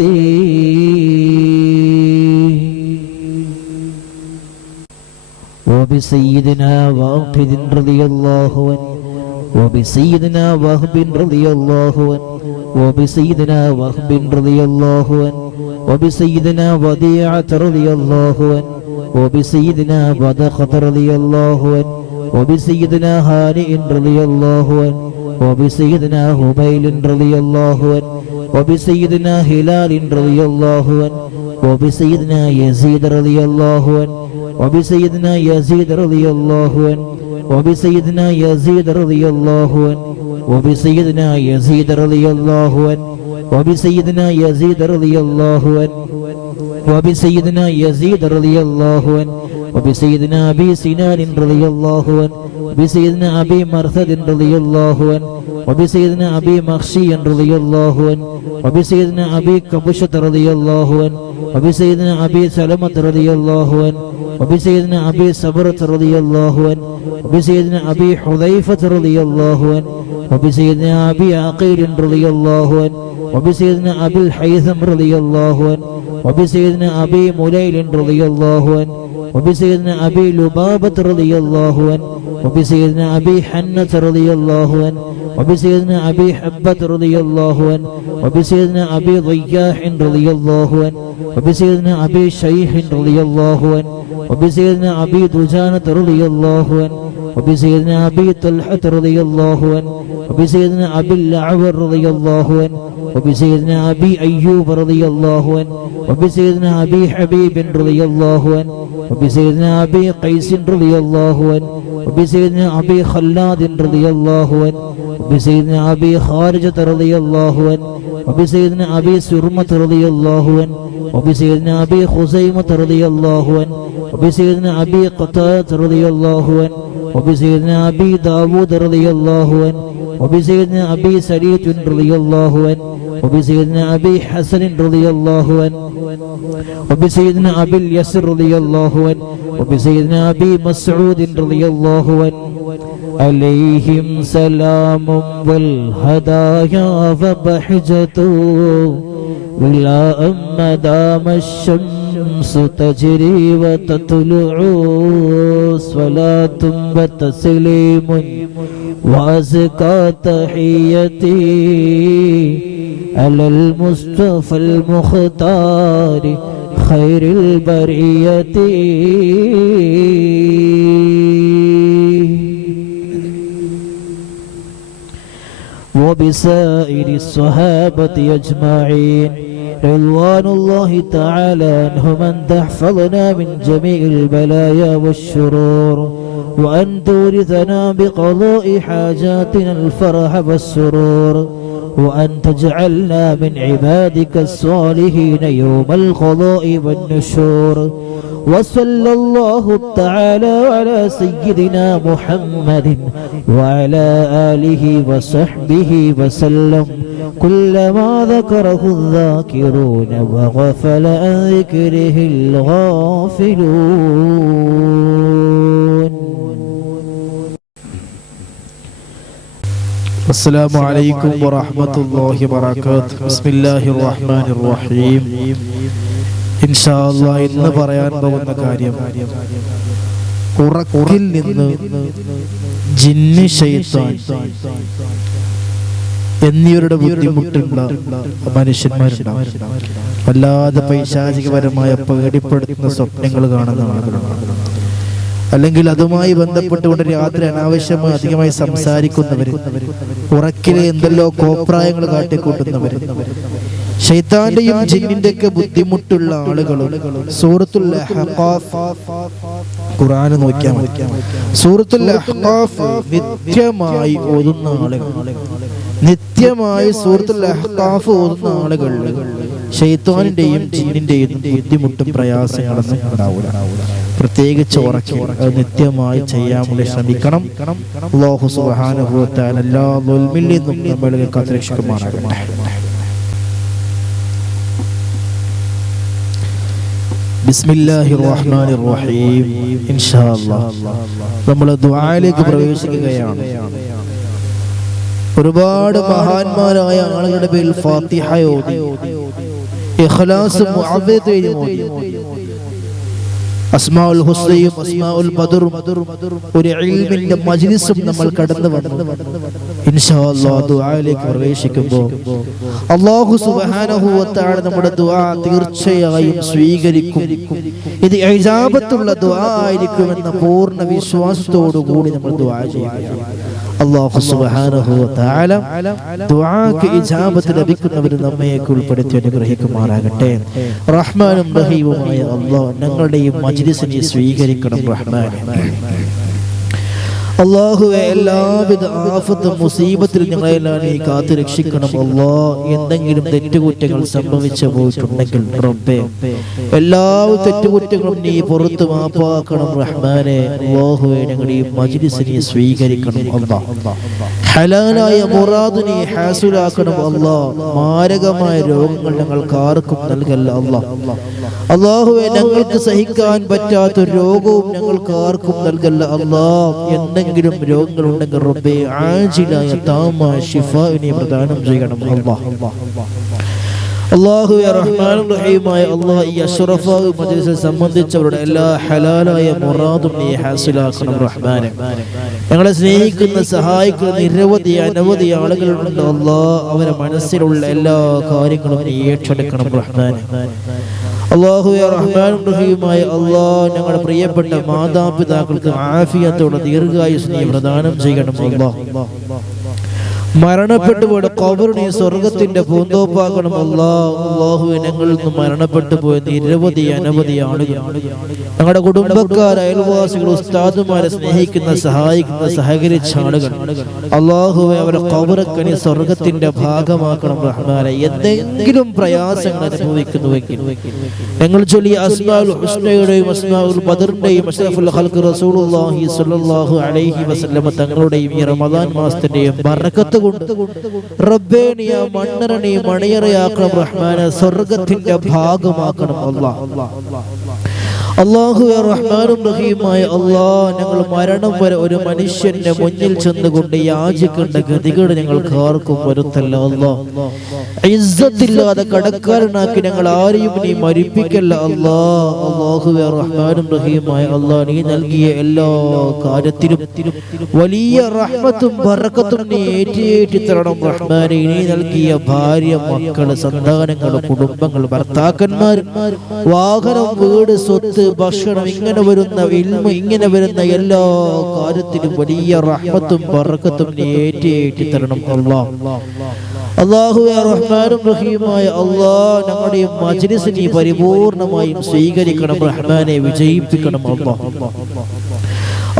وبسيدنا واقد رضي الله عنه وبسيدنا وهب رضي الله عنه وبسيدنا وهب رضي الله عنه وبسيدنا وديعة رضي الله عنه وبسيدنا بدخة رضي الله عنه وبسيدنا هانئ رضي الله عنه وبسيدنا هبيل رضي الله عنه وبسيدنا هلال رضي الله عنه وبسيدنا يزيد رضي الله عنه وبسيدنا يزيد رضي الله عنه وبسيدنا يزيد رضي الله عنه وبسيدنا يزيد رضي الله عنه وبسيدنا يزيد رضي الله عنه وبسيدنا يزيد رضي الله عنه وبسيدنا أبي سنان رضي الله عنه وبسيدنا أبي مرثد رضي الله عنه وبسيدنا أبي مخشي رضي الله عنه وبسيدنا أبي كبشة رضي الله عنه وبسيدنا أبي سلمة رضي الله عنه وبسيدنا أبي صبرة رضي الله عنه وبسيدنا أبي حذيفة رضي الله عنه وبسيدنا أبي عقيل رضي الله عنه وبسيدنا أبي الحيثم رضي الله عنه وبسيدنا أبي مليل رضي الله عنه وبسيدنا أبي لبابة رضي الله عنه وبسيدنا أبي حنة رضي الله عنه وبسيدنا أبي حبة رضي الله عنه وبسيدنا أبي ضياح رضي الله عنه وبسيدنا أبي شيخ رضي الله عنه وبسيدنا أبي دجانة رضي الله عنه وبسيدنا أبي طلحة رضي الله عنه وبسيدنا أبي الأعور رضي الله عنه وبسيدنا أبي أيوب رضي الله عنه وبسيدنا أبي حبيب رضي الله عنه وبسيدنا أبي قيس رضي الله عنه وبسيدنا أبي خلاد رضي الله عنه وبسيدنا أبي خارجة رضي الله عنه وبسيدنا أبي سرمة رضي الله عنه وبسيدنا أبي خزيمة رضي الله عنه وبسيدنا أبي قتادة رضي الله عنه وبسيدنا أبي داود رضي الله عنه وبسيدنا أبي سريت رضي الله عنه وبسيدنا أبي حسن رضي الله عنه وبسيدنا أبي اليسر رضي الله عنه وبسيدنا أبي مسعود رضي الله عنه عليهم سلام والهدايا وبهجة ولا ما دام الشمس تجري وتطلع صلاة وتسليم وأزكى تحيتي على المصطفى المختار خير البرية وبسائر الصحابة أجمعين رضوان الله تعالى عنهم أن تحفظنا من جميع البلايا والشرور وأن تورثنا بقضاء حاجاتنا الفرح والسرور وأن تجعلنا من عبادك الصالحين يوم القضاء والنشور وصلى الله تعالى على سيدنا محمد وعلى آله وصحبه وسلم كلما ذكره الذاكرون وغفل عن ذكره الغافلون. السلام عليكم ورحمة الله وبركاته. بسم الله الرحمن الرحيم. ഇൻഷാ അല്ലാഹ് ഇന്ന് പറയാൻ പോകുന്ന കാര്യം ഉറക്കിൽ നിന്ന് ജിന്ന് ശൈത്താൻ എന്നിവരുടെ ബുദ്ധിമുട്ടുള്ള മനുഷ്യന്മാരുണ്ടാവും. വല്ലാതെ പൈശാചികപരമായ പേടിപ്പെടുത്തുന്ന സ്വപ്നങ്ങൾ കാണുന്ന ആളുകളാണ്. അല്ലെങ്കിൽ അതുമായി ബന്ധപ്പെട്ടുകൊണ്ട് രാത്രി അനാവശ്യമായി അധികമായി സംസാരിക്കുന്നവര്, ഉറക്കിലെ എന്തെല്ലോ കോപ്രായങ്ങൾ കാട്ടിക്കൂട്ടുന്നവര്, ശൈത്താന്റെയും ജിന്നിന്റെ ഒക്കെ ബുദ്ധിമുട്ടുള്ള ആളുകളും സൂറത്തുൽ അഹ്ഖാഫ് ഖുർആൻ നോക്കിയാൽ മതി. സൂറത്തുൽ അഹ്ഖാഫ് നിത്യമായി ഓതുന്ന ആളുകൾ, നിത്യമായി സൂറത്തുൽ അഹ്ഖാഫ് ഓതുന്ന ആളുകൾ ശൈത്താനിന്റെയും ജിന്നിന്റെയും ബുദ്ധിമുട്ടും പ്രയാസങ്ങളൊന്നും ഉണ്ടാവില്ല. പ്രത്യേകിച്ച് ഉറക്കി അത് നിത്യമായി ചെയ്യാൻ വേണ്ടി ശ്രമിക്കണം. അല്ലാഹു സുബ്ഹാനഹു വ തആല എല്ലാ ദുൽമിൽ നിന്നും നമ്മളെ കാത്തുരക്ഷിക്കുമാറാകട്ടെ. ബിസ്മില്ലാഹിർ റഹ്മാനിർ റഹീം. ഇൻഷാ അല്ലാഹ് നമ്മൾ ദുആയിലേക്ക് പ്രവേശിക്കുകയാണ്. ഒരുപാട് മഹാന്മാരായ ആളുകളുടെ പേരിൽ ഫാത്തിഹ ഓതി, ഇഖ്ലാസ് മുഅവ്വിദ് ഓതി, അസ്മാഉൽ ഹുസ്നയും അസ്മാഉൽ ബദറും ഒരു ഇൽമിന്റെ മജ്ലിസും നമ്മൾ കടന്നു വന്നു. ഇൻഷാ അല്ലാഹ് ദുആയിലേക്ക് പ്രവേശിക്കുമ്പോൾ അല്ലാഹു സുബ്ഹാനഹു വ തആല നമ്മുടെ ദുആ തീർച്ചയായും സ്വീകരിക്കും. ഇത് ഇജാബത്തുള്ള ദുആ ആയിരിക്കുമെന്ന പൂർണ്ണ വിശ്വാസത്തോടു കൂടി നമ്മൾ ദുആ ചെയ്യുകയാണ്. അല്ലാഹു സുബ്ഹാനഹു വ തആല ദുആക്ക് ഇജാബത്ത് ലഭിക്കുന്നവരിൽ നമ്മയൊക്കെ ഉൾപ്പെടുത്തി അനുഗ്രഹിക്കുമാറാകട്ടെ. റഹ്മാനും റഹീമുമായ അല്ലാഹ് ഞങ്ങളുടെ ഈ മജ്ലിസിനെ സ്വീകരിക്കണം. റഹ്മാനെ അല്ലാഹുവേ, എല്ലാവിധ ആഫത്തും മുസീബത്തിൽ ഞങ്ങളെല്ലാം നീ കാത്തു രക്ഷിക്കണം. അല്ലാഹ്, എന്തെങ്കിലും തെറ്റുകുറ്റങ്ങൾ സംഭവിച്ചു പോയിട്ടുണ്ടെങ്കിൽ റബ്ബേ എല്ലാ തെറ്റുകുറ്റങ്ങളും നീ പുറത്തു മാപ്പാക്കണം. റഹ്മാനെ അല്ലാഹുവേ, ഞങ്ങളുടെ ഈ മജ്ലിസിനെ സ്വീകരിക്കണം. അല്ലാഹ്, ഹലാലായ മുറാദ് നീ ഹാസിലാക്കണം. അല്ലാഹ്, മാരകമായ രോഗങ്ങൾ ഞങ്ങൾക്ക് ആർക്കും നൽകല്ല. അല്ലാഹുവേ, ഞങ്ങൾക്ക് സഹിക്കാൻ പറ്റാത്ത രോഗവും ഞങ്ങൾക്ക് ആർക്കും നൽകല്ല. അല്ലാഹ്, എന്തെങ്കിലും രോഗങ്ങളുണ്ടെങ്കിൽ റബ്ബേ ആജിലായ താമായ ശിഫാഇനെ പ്രദാനം ചെയ്യണം. അല്ലാഹുവേ, റഹ്മാനും റഹീമായ അല്ലാഹ്, ഈ അഷ്റഫായ മജ്ലിസിനെ സംബന്ധിച്ചവരുടെ എല്ലാ ഹലാലായ മുറാദും നീ ഹാസിലാക്കണം. റഹ്മാനെ, ഞങ്ങളെ സ്നേഹിക്കുന്ന സഹായിക്കുന്ന നിരവധി അനവധി ആളുകളുണ്ട്. അല്ലാഹ്, അവരെ മനസ്സിലുള്ള എല്ലാ കാര്യങ്ങളും നീ ഏറ്റെടുക്കണം. റഹ്മാനെ അല്ലാഹുവേ, റഹ്മാനും റഹീമായ അല്ലാഹ്, ഞങ്ങളുടെ പ്രിയപ്പെട്ട മാതാപിതാക്കൾക്ക് ആഫിയത്തോടെ ദീർഘായുസ് നീ പ്രദാനം ചെയ്യണം. അല്ലാഹ്, മരണപ്പെട്ടു പോയ ഖബർ നീ സ്വർഗത്തിന്റെ പൂന്തോപ്പാക്കണം. അല്ലാഹുവേ, ഞങ്ങളിൽ നിന്ന് മരണപ്പെട്ടു പോയ നിരവധി അനവധി ആളുകൾ, ഞങ്ങളുടെ കുടുംബക്കാർ, അയൽവാസികൾ, ഉസ്താദുമാരെ സ്നേഹിക്കുന്ന സഹായിക്കുന്ന സഹകരിച്ച ആളുകൾ, അല്ലാഹുവേ, അവരെ ഖബറൊക്കെ നീ സ്വർഗത്തിന്റെ ഭാഗമാക്കണം. റഹ്മാനെ, എന്തെങ്കിലും പ്രയാസങ്ങൾ അനുഭവിക്കുന്നുവെങ്കിൽ ഞങ്ങൾ ചൊല്ലിയ അസ്മാഉൽ ഹുസ്നയുടെയും അസ്മാഉൽ ബദറിന്റെയും അഷ്റഫുൽ ഖൽഖ് റസൂലുള്ളാഹി സ്വല്ലല്ലാഹു അലൈഹി വസല്ലം തങ്ങളുടെയും ഈ റമദാൻ മാസത്തിന്റെയും ബറക്കത്ത് റബ്ബേ, നീ ആ മണ്ണറ നീ മണിയറയാക്കണം. റഹ്മാനെ, സ്വർഗത്തിന്റെ ഭാഗമാക്കണം. അല്ലാഹുവേ റഹ്മാനും റഹീമായ അല്ലാഹ്, ഞങ്ങൾ മരണം വരെ ഒരു മനുഷ്യന്റെ മുന്നിൽ ചെന്നുകൊണ്ട് യാചിക്കേണ്ട ഗതികേട് ഞങ്ങൾക്ക് ആർക്കും വരുത്തല്ല അല്ലാഹ്. ഇസ്സത്തില്ലാതെ കടക്കാരനാക്കി ഞങ്ങൾ ആരെയും നീ മരിപ്പിക്കല്ല അല്ലാഹ്. അല്ലാഹുവേ റഹ്മാനും റഹീമായ അല്ലാഹ്, നീ നൽകിയ എല്ലാ കാര്യത്തിലും വലിയ റഹ്മത്തും ബറക്കത്തും നീ ഏറ്റി തരണം റഹ്മാനേ. നീ നൽകിയ ഭാര്യ, മക്കള്, സന്താനങ്ങൾ, കുടുംബങ്ങൾ, ഭർത്താക്കന്മാർ, വാഹനം, വീട്, സ്വത്ത്, ഭക്ഷണം, ഇങ്ങനെ വരുന്ന ഇൽമ്, ഇങ്ങനെ വരുന്ന എല്ലാ കാര്യത്തിലും വലിയ റഹ്മത്തും ബറക്കത്തും നീ ഏറ്റി തരണം അല്ലാഹ്. അല്ലാഹുവേ റഹ്മാനും റഹീമായ അല്ലാഹ്, ഞങ്ങളുടെ മജ്ലിസ് നീ പരിപൂർണമായും സ്വീകരിക്കണം റഹ്മാനെ, വിജയിപ്പിക്കണം അല്ലാഹ്.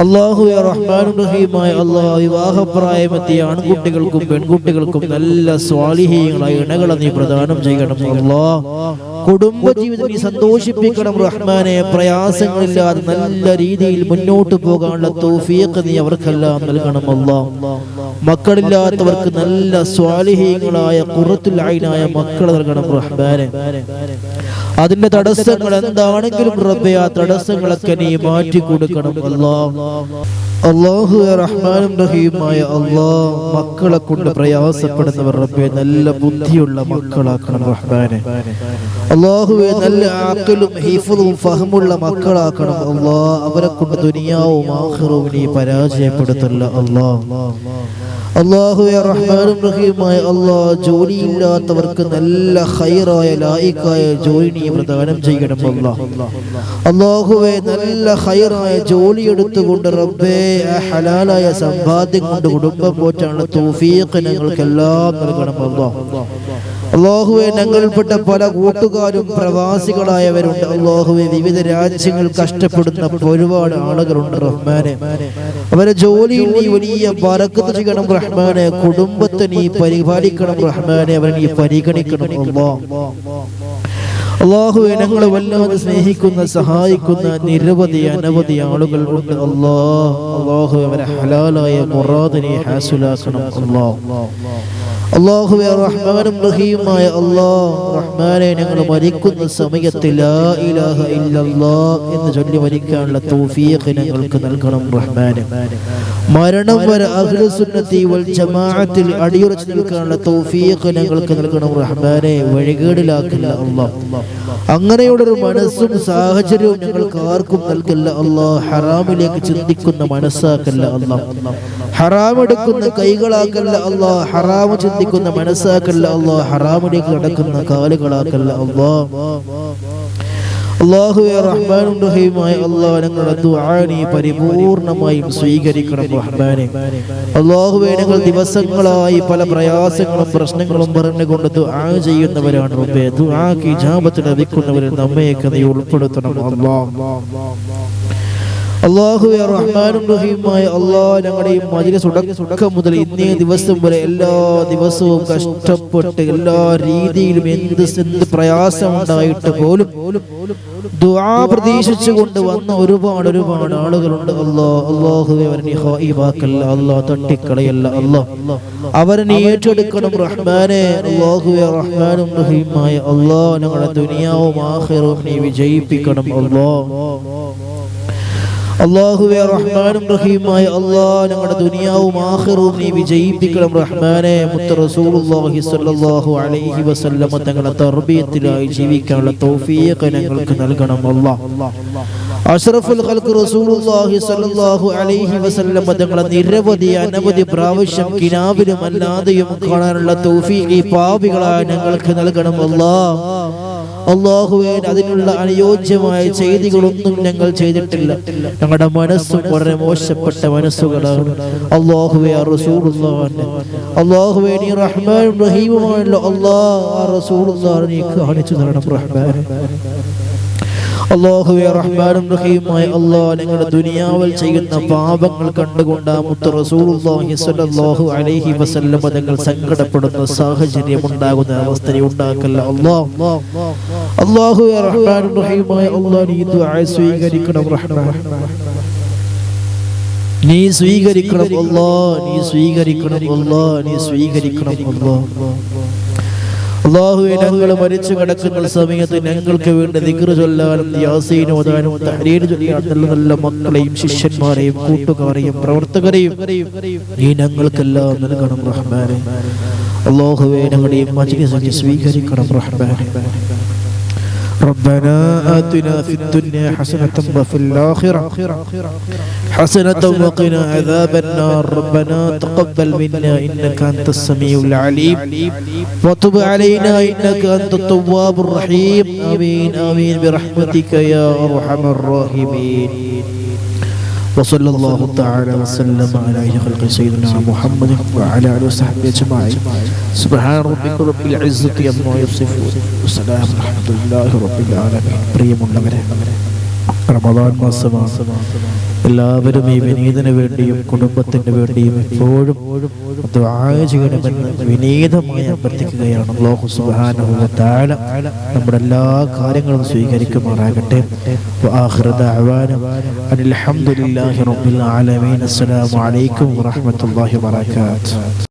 അല്ലാഹുവേ റഹ്മാനും റഹീമായ അല്ലാഹ്, വിവാഹപ്രായമെത്തിയ ആൺകുട്ടികൾക്കും പെൺകുട്ടികൾക്കും നല്ല സ്വാലിഹീങ്ങളായ ഇണകളെ നീ പ്രദാനം ചെയ്യണം അല്ലാഹ്. കുടുംബജീവിതം നീ സന്തോഷിപ്പിക്കണം റഹ്മാനെ. പ്രയാസങ്ങളില്ലാതെ നല്ല രീതിയിൽ മുന്നോട്ട് പോകാനുള്ള തൗഫീഖ് നീ അവർക്കെല്ലാം നൽകണം അല്ലാഹ്. മക്കളില്ലാത്തവർക്ക് നല്ല സ്വാലിഹീങ്ങളായ ഖുറത്തുൽ ഐനായ മക്കളെ നൽകണം റഹ്മാനെ. അതിന്റെ തടസ്സങ്ങൾ എന്താണെങ്കിലും റബ്ബേ, ആ തടസ്സങ്ങളൊക്കെ നീ മാറ്റി കൊടുക്കണം അല്ലാഹ്. അല്ലാഹുവേ റഹ്മാനും റഹീമായ അല്ലാഹ്, മക്കളെ കൊണ്ട് പ്രയാസപ്പെടുന്നവർ റബ്ബേ നല്ല ബുദ്ധിയുള്ള മക്കളാക്കണം റഹ്മാനെ. അല്ലാഹുവേ നല്ല അഖലും ഹിഫ്ളും ഫഹമുള്ള മക്കളാക്കണം അല്ലാഹ്. അവരെ കൊണ്ട് ദുനിയാവും ആഖിറവും നീ പരാജയപ്പെടുത്തല്ല അല്ലാഹ്. അല്ലാഹുവേ റഹ്മാനും റഹീമായ അല്ലാഹ്, ജോലിയില്ലാത്തവർക്ക് നല്ല ഖൈറായ ലായിക്കായ ജോലി നീ പ്രദാനം ചെയ്യണം അല്ലാഹ്. അല്ലാഹുവേ നല്ല ഖൈറായ ജോലി എടുത്തുകൊണ്ട് റബ്ബേ ഹലാലായ സമ്പാദ്യം കൊണ്ട് കുടുംബം പോറ്റാനുള്ള തൗഫീഖ് ഞങ്ങൾക്കെല്ലാം നൽകണം അല്ലാഹ്. അല്ലാഹുവേ, ഞങ്ങൾപ്പെട്ട പല കൂട്ടുകാരും പ്രവാസികളായവരുണ്ട് അല്ലാഹുവേ. വിവിധ രാജ്യങ്ങൾ കഷ്ടപ്പെടുന്ന ഒരുപാട് ആളുകളുണ്ട് റഹ്മാനെ. അവരെ ജോലിയിൽ നീ വലിയ ബറക്കത്ത് ചെയ്യണം റഹ്മാനെ. കുടുംബത്തെ നീ പരിപാലിക്കണം റഹ്മാനെ. അവരെ നീ പരിഗണിക്കണം അല്ലാഹ്. അല്ലാഹുവേ, ഞങ്ങളെ വല്ലാതെ സ്നേഹിക്കുന്ന സഹായിക്കുന്ന നിരവധി അനവധി ആളുകൾ ഉണ്ട് അല്ലാഹ്. അല്ലാഹുവേ, അവരെ ഹലാലായ മുറാദ് നീ ഹാസിലാക്കണം അല്ലാഹ്. അല്ലാഹുവേ റഹ്മാനും റഹീമായ അല്ലാഹ്, റഹ്മാനെ, ഞങ്ങൾ മരിക്കുന്ന സമയത്ത് ലാ ഇലാഹ ഇല്ലല്ലാഹ് എന്ന് ചൊല്ലി മരിക്കാനുള്ള തൗഫീഖ് ഞങ്ങൾക്ക് നൽകണം റഹ്മാനെ. മരണം വരെ അഹ്ലുസുന്നത്തി വൽ ജമാഅത്തിൽ അടിയുറച്ച് നിൽക്കാനുള്ള തൗഫീഖ് ഞങ്ങൾക്ക് നൽകണം റഹ്മാനെ. വഴികേടിലാക്കില്ല അല്ലാഹ്. അങ്ങനെയുള്ളൊരു മനസ്സും സാഹചര്യവും ഞങ്ങൾക്ക് ആർക്കും നൽകല്ല അല്ലാഹ്. ഹറാമിലേക്ക് ചിന്തിക്കുന്ന മനസ്സാക്കല്ല അല്ലാഹ്. ഹറാമെടുക്കുന്ന കൈകളാക്കല്ല അല്ലാഹ്. ഹറാമ് ചിന്തിക്കുന്ന മനസ്സാക്കല്ല അല്ലാഹ്. ഹറാമിലേക്ക് നടക്കുന്ന കാലുകളാക്കല്ല അല്ലാഹ്. അല്ലാഹുവേ റഹ്മാനും റഹീമായ അല്ലാഹ്, ഞങ്ങളുടെ ദുആ നീ പരിപൂർണമായും സ്വീകരിക്കണം റഹ്മാനെ. അല്ലാഹുവേ, ഞങ്ങൾ ദിവസങ്ങളായി പല പ്രയാസങ്ങളും പ്രശ്നങ്ങളും പറഞ്ഞുകൊണ്ട് ദുആ ചെയ്യുന്നവരാണ് റബ്ബേ. ദുആക്ക് ഇജാബത്ത് ലഭിക്കുന്നവരിൽ നമ്മയൊക്കെ നീ ഉൾപ്പെടുത്തണം അല്ലാഹ്. അല്ലാഹുവേ റഹ്മാനും റഹീമായ അല്ലാഹ്, ഞങ്ങളുടെ ഈ മജ്‌ലിസ് തുടക്കം മുതൽ ഇന്നേ ദിവസം വരെ എല്ലാ ദിവസവും കഷ്ടപ്പെട്ട് എല്ലാ രീതിയിലും എന്ത് പ്രയാസം ഉണ്ടായിട്ട് പോലും ദുആ പ്രതീക്ഷിച്ചുകൊണ്ട് വന്ന ഒരുപാട് ആളുകളുണ്ട് അല്ലാഹ്. അല്ലാഹുവേ, അവരെ നീ ഖായിബാക്കല്ല അല്ലാഹ്, തട്ടിക്കളയല്ല അല്ലാഹ്. അവരെ നീ ഏറ്റെടുക്കണം റഹ്മാനെ. അല്ലാഹുവേ റഹ്മാനും റഹീമായ അല്ലാഹ്, ഞങ്ങളുടെ ദുനിയാവും ആഖിറവും നീ വിജയിപ്പിക്കണം അല്ലാഹ്. അല്ലാഹുവേ റഹ്മാനും റഹീമായ അല്ലാഹ്, ഞങ്ങളുടെ ദുനിയാവും ആഖിറവും നീ വിജയിപ്പിക്കണം റഹ്മാനെ. മുത്ത് റസൂലുള്ളാഹി സ്വല്ലല്ലാഹു അലൈഹി വസല്ലം തങ്ങളുടെ തർബിയത്തിലായി ജീവിക്കാനുള്ള തൗഫീഖ് ഞങ്ങൾക്ക് നൽകണം അല്ലാഹ്. അഷ്റഫുൽ ഖൽഖ് റസൂലുള്ളാഹി സ്വല്ലല്ലാഹു അലൈഹി വസല്ലം തങ്ങളുടെ നിരവധി അനവധി പ്രാവശ്യം കിനാവിലും അല്ലാതെയും കാണാനുള്ള തൗഫീഖ് ഈ പാപികളായ ഞങ്ങൾക്ക് നൽകണം അല്ലാഹ്. അല്ലാഹുവേ, അതിനുള്ള അനുയോജ്യമായ ചെയ്തികളൊന്നും ഞങ്ങൾ ചെയ്തിട്ടില്ല. ഞങ്ങളുടെ മനസ്സും വളരെ മോശപ്പെട്ട മനസ്സുകളാണ് അല്ലാഹുവേ. അല്ലാഹുവേ, നീ റഹ്മാനും റഹീമുമാണല്ലോ അല്ലാഹ്. ആ റസൂലുള്ളാഹിനെ നീ കാണിച്ചു തരണം റഹ്മാനെ. അല്ലാഹുവേ റഹ്മാനും റഹീമായ അല്ലാഹ്, ഞങ്ങളുടെ ദുനിയാവിൽ ചെയ്യുന്ന പാപങ്ങൾ കണ്ടുകൊണ്ട് മുത്ത് റസൂലുള്ളാഹി സ്വല്ലല്ലാഹു അലൈഹി വസല്ലം തങ്ങൾ സങ്കടപ്പെടുന്ന സാഹചര്യം ഉണ്ടാകുന്ന അവസ്ഥ ഉണ്ടാക്കല്ല അല്ലാഹ്. അല്ലാഹുവേ റഹ്മാനും റഹീമായ അല്ലാഹ്, നീ ദുആ സ്വീകരിക്കണം റഹ്മാൻ. നീ സ്വീകരിക്കണം അല്ലാഹ്. നീ സ്വീകരിക്കണം അല്ലാഹ്. നീ സ്വീകരിക്കണം അല്ലാഹ്. അല്ലാഹുവേ ഞങ്ങൾ മരിച്ചു കിടക്കുന്ന സമയത്ത് ഞങ്ങൾക്ക് വേണ്ടി ദിക്ർ ചൊല്ലാനും യാസീൻ ഓതാനും തഹ്ലീൽ ചൊല്ലാനും നല്ല നല്ല മക്കളെയും ശിഷ്യന്മാരെയും കൂട്ടുകാരെയും പ്രവർത്തകരെയും നീ ഞങ്ങൾക്കെല്ലാം നൽകണം റഹ്മാനേ. അല്ലാഹുവേ ഞങ്ങളുടെ ഈ മജ്‌ലിസ് സ്വീകരിക്കണം റഹ്മാനേ. ربنا آتنا في الدنيا حسنة وفي الآخرة حسنة وقنا عذاب النار. ربنا تقبل منا إنك أنت السميع العليم وتب علينا إنك أنت التواب الرحيم. آمين آمين برحمتك يا أرحم الراحمين. وصلى الله تعالى وسلم على خلق سيدنا محمد وعلى آله وصحبه أجمعين. سبحان ربك رب العزة عما يصفون وسلام الحمد لله رب العالمين. പ്രിയമുള്ളവരെ, റമദാൻ മാസമാണ്. എല്ലാവരും ഈ വിനീതന് വേണ്ടിയും കുടുംബത്തിന് വേണ്ടിയും എപ്പോഴും ദുആ ചെയ്യണമെന്ന് വിനീതമായി അഭ്യർത്ഥിക്കുകയാണ്. അല്ലാഹു സുബ്ഹാനഹു വ തആല നമ്മുടെ എല്ലാ കാര്യങ്ങളും സ്വീകരിക്കുമാറാകട്ടെ. വആഖിറു ദഅവാന അൽഹംദുലില്ലാഹി റബ്ബിൽ ആലമീൻ. അസ്സലാമു അലൈക്കും വറഹ്മത്തുള്ളാഹി വബറകാതുഹു.